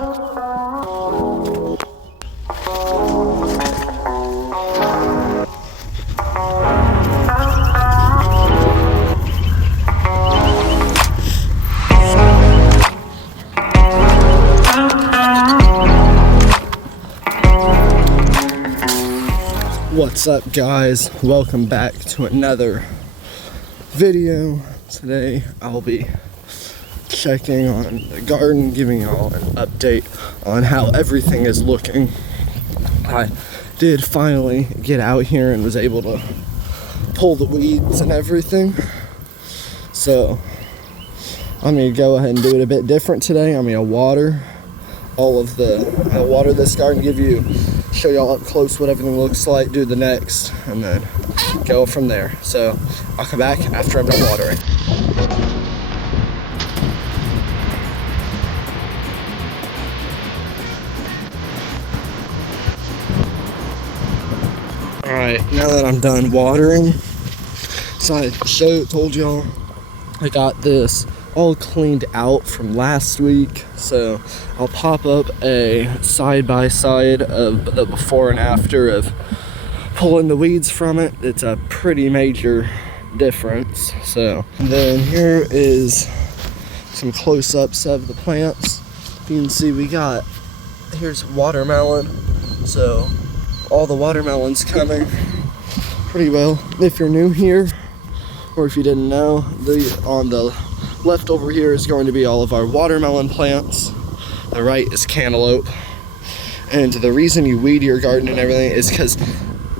What's up, guys? Welcome back to another video. Today I'll be checking on the garden, giving y'all an update on how everything is looking. I did finally get out here and was able to pull the weeds and everything. So I'm gonna go ahead and do it a bit different today. I'm gonna water I'll water this garden, show y'all up close what everything looks like, do the next, and then go from there. So I'll come back after I'm done watering. Alright, now that I'm done watering, so I told y'all I got this all cleaned out from last week, so I'll pop up a side-by-side of the before and after of pulling the weeds from it. It's a pretty major difference. So then here is some close-ups of the plants. You can see here's watermelon, so all the watermelon's coming pretty well. If you're new here, or if you didn't know, on the left over here is going to be all of our watermelon plants. The right is cantaloupe. And the reason you weed your garden and everything is because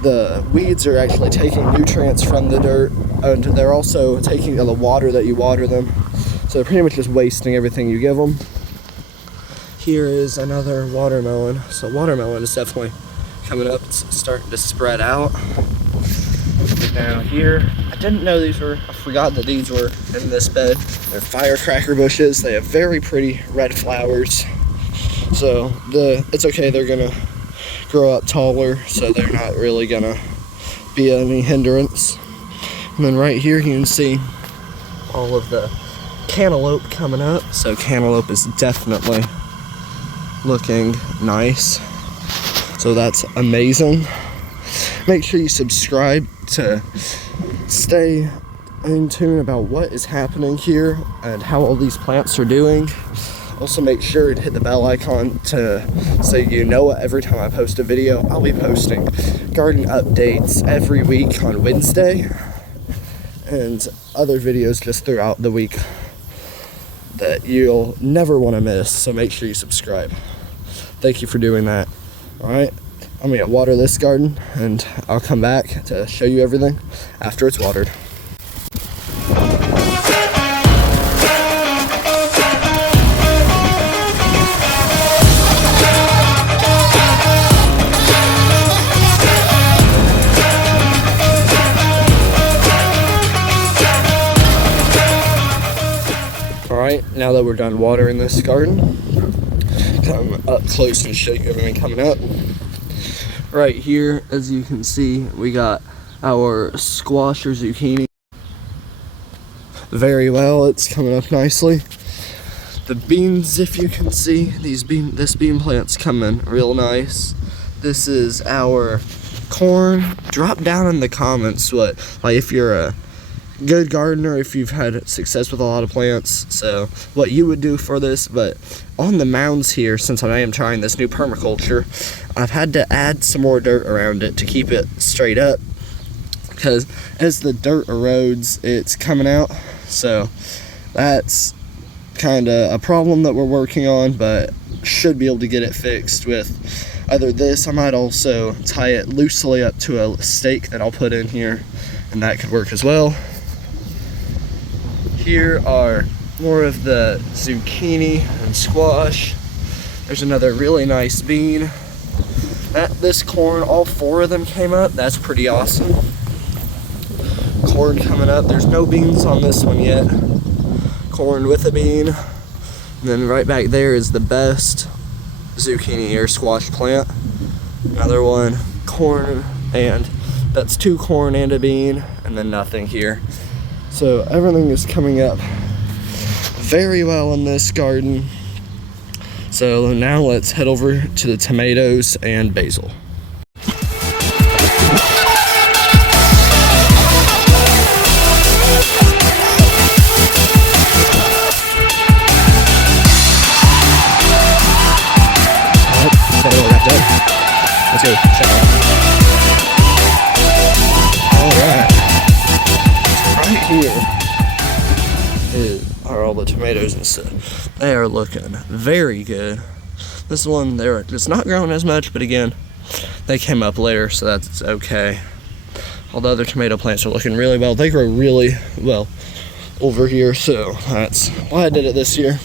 the weeds are actually taking nutrients from the dirt, and they're also taking the water that you water them. So they're pretty much just wasting everything you give them. Here is another watermelon. So watermelon is definitely coming up. It's starting to spread out. Now here, I forgot that these were in this bed. They're firecracker bushes. They have very pretty red flowers. So it's okay, they're gonna grow up taller, so they're not really gonna be any hindrance. And then right here you can see all of the cantaloupe coming up. So cantaloupe is definitely looking nice. So that's amazing. Make sure you subscribe to stay in tune about what is happening here and how all these plants are doing. Also make sure to hit the bell icon so you know every time I post a video. I'll be posting garden updates every week on Wednesday and other videos just throughout the week that you'll never want to miss, so make sure you subscribe. Thank you for doing that. Alright, I'm gonna water this garden and I'll come back to show you everything after it's watered. Alright, now that we're done watering this garden, come up close and show you everything coming up. Right here, as you can see, we got our squash or zucchini. Very well, it's coming up nicely. The beans, if you can see, this bean plant's coming real nice. This is our corn. Drop down in the comments if you're a good gardener, if you've had success with a lot of plants, so what you would do for this. But on the mounds here, since I am trying this new permaculture, I've had to add some more dirt around it to keep it straight up, because as the dirt erodes, it's coming out. So that's kind of a problem that we're working on, but should be able to get it fixed with either this. I might also tie it loosely up to a stake that I'll put in here, and that could work as well. Here are more of the zucchini and squash. There's another really nice bean. This corn, all four of them came up. That's pretty awesome. Corn coming up. There's no beans on this one yet. Corn with a bean. And then right back there is the best zucchini or squash plant. Another one, corn, and that's two corn and a bean, and then nothing here. So everything is coming up very well in this garden. So now let's head over to the tomatoes and basil. Let's go check it out. Alright. Right here are all the tomatoes and stuff. They are looking very good. This one there, it's not growing as much, but again, they came up later, so that's okay. All the other tomato plants are looking really well. They grow really well over here, so that's why I did it this year.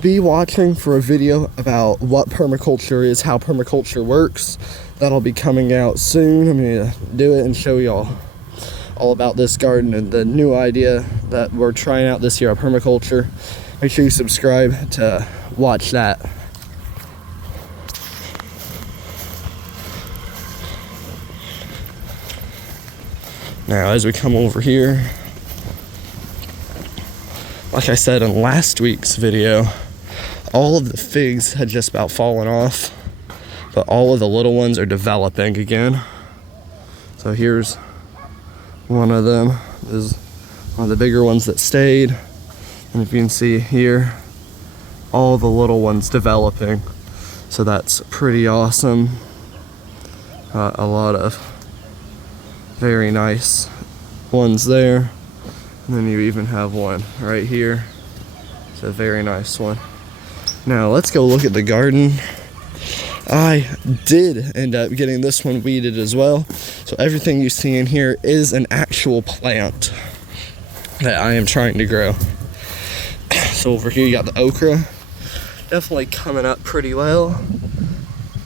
Be watching for a video about what permaculture is, how permaculture works. That'll be coming out soon. I'm gonna do it and show y'all all about this garden and the new idea that we're trying out this year of permaculture. Make sure you subscribe to watch that. Now, as we come over here, like I said in last week's video, all of the figs had just about fallen off, but all of the little ones are developing again. So here's one of them. This is one of the bigger ones that stayed. And if you can see here, all the little ones developing. So that's pretty awesome. A lot of very nice ones there. And then you even have one right here. It's a very nice one. Now let's go look at the garden. I did end up getting this one weeded as well. So everything you see in here is an actual plant that I am trying to grow. So over here you got the okra. Definitely coming up pretty well.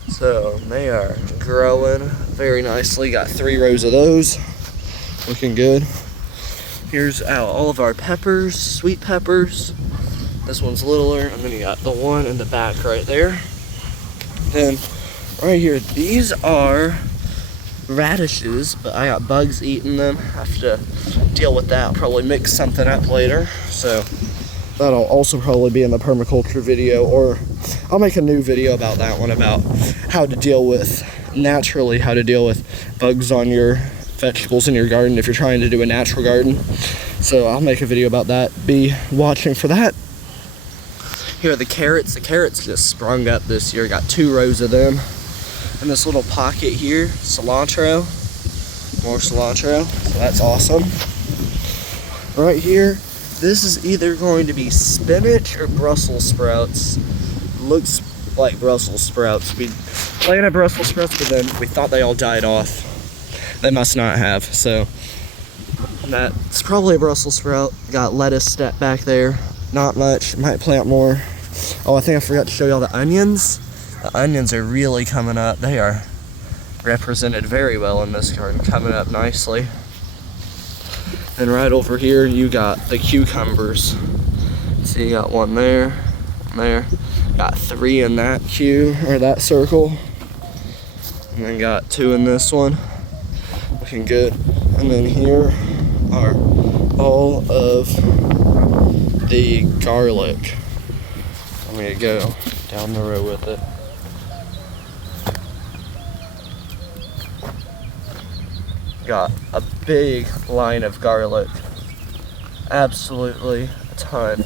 So they are growing very nicely. Got 3 rows of those. Looking good. Here's all of our peppers, sweet peppers. This one's littler, and then you got the one in the back right there. Then right here, these are radishes, but I got bugs eating them. I have to deal with that. I'll probably mix something up later. So that'll also probably be in the permaculture video, or I'll make a new video about that one, about how to deal with, naturally, how to deal with bugs on your vegetables in your garden if you're trying to do a natural garden. So I'll make a video about that. Be watching for that. Here are the carrots. The carrots just sprung up this year. Got 2 rows of them. And this little pocket here, cilantro. More cilantro. So that's awesome. Right here, this is either going to be spinach or Brussels sprouts. Looks like Brussels sprouts. We planted Brussels sprouts, but then we thought they all died off. They must not have. So that's probably a Brussels sprout. Got lettuce step back there. Not much. Might plant more. Oh, I think I forgot to show y'all the onions. The onions are really coming up. They are represented very well in this garden, coming up nicely. And right over here, you got the cucumbers. See, you got one there, there. Got 3 in that that circle. And then got 2 in this one. Looking good. And then here are all of the garlic. I'm gonna go down the row with it. Got a big line of garlic. Absolutely a ton.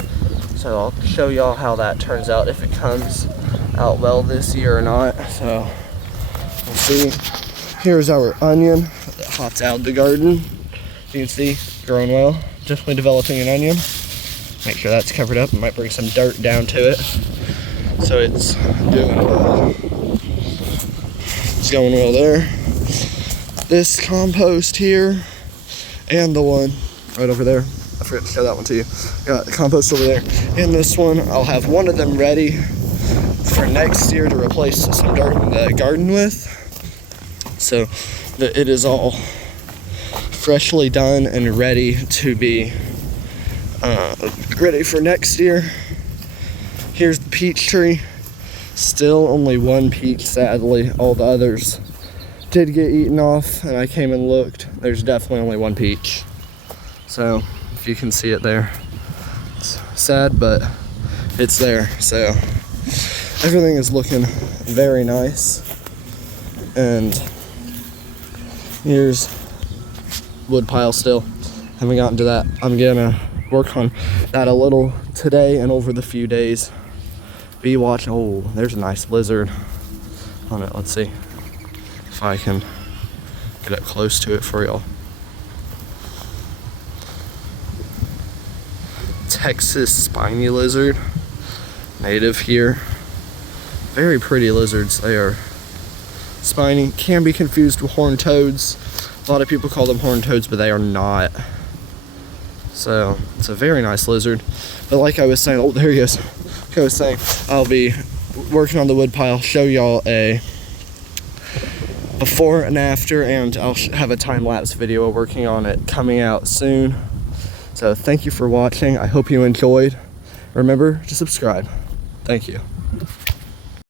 So I'll show y'all how that turns out, if it comes out well this year or not. So we'll see. Here's our onion that hopped out of the garden. You can see, growing well. Definitely developing an onion. Make sure that's covered up. I might bring some dirt down to it. So it's doing well. It's going well there. This compost here, and the one right over there. I forgot to show that one to you. Got the compost over there. And this one, I'll have one of them ready for next year to replace some dirt in the garden with. So that it is all freshly done and ready to be ready for next year. Here's the peach tree. Still only 1 peach, sadly. All the others did get eaten off, and I came and looked. There's definitely only 1 peach. So if you can see it there, it's sad, but it's there. So everything is looking very nice. And here's wood pile still. Haven't gotten to that. I'm gonna work on that a little today and over the few days. Be watching. Oh, there's a nice lizard on it. Let's see if I can get up close to it for y'all. Texas spiny lizard, native here. Very pretty lizards. They are spiny. Can be confused with horned toads. A lot of people call them horned toads, but they are not. So it's a very nice lizard. But like I was saying, oh, there he is. Like I was saying, I'll be working on the wood pile, show y'all a before and after, and I'll have a time-lapse video working on it coming out soon. So thank you for watching. I hope you enjoyed. Remember to subscribe. Thank you.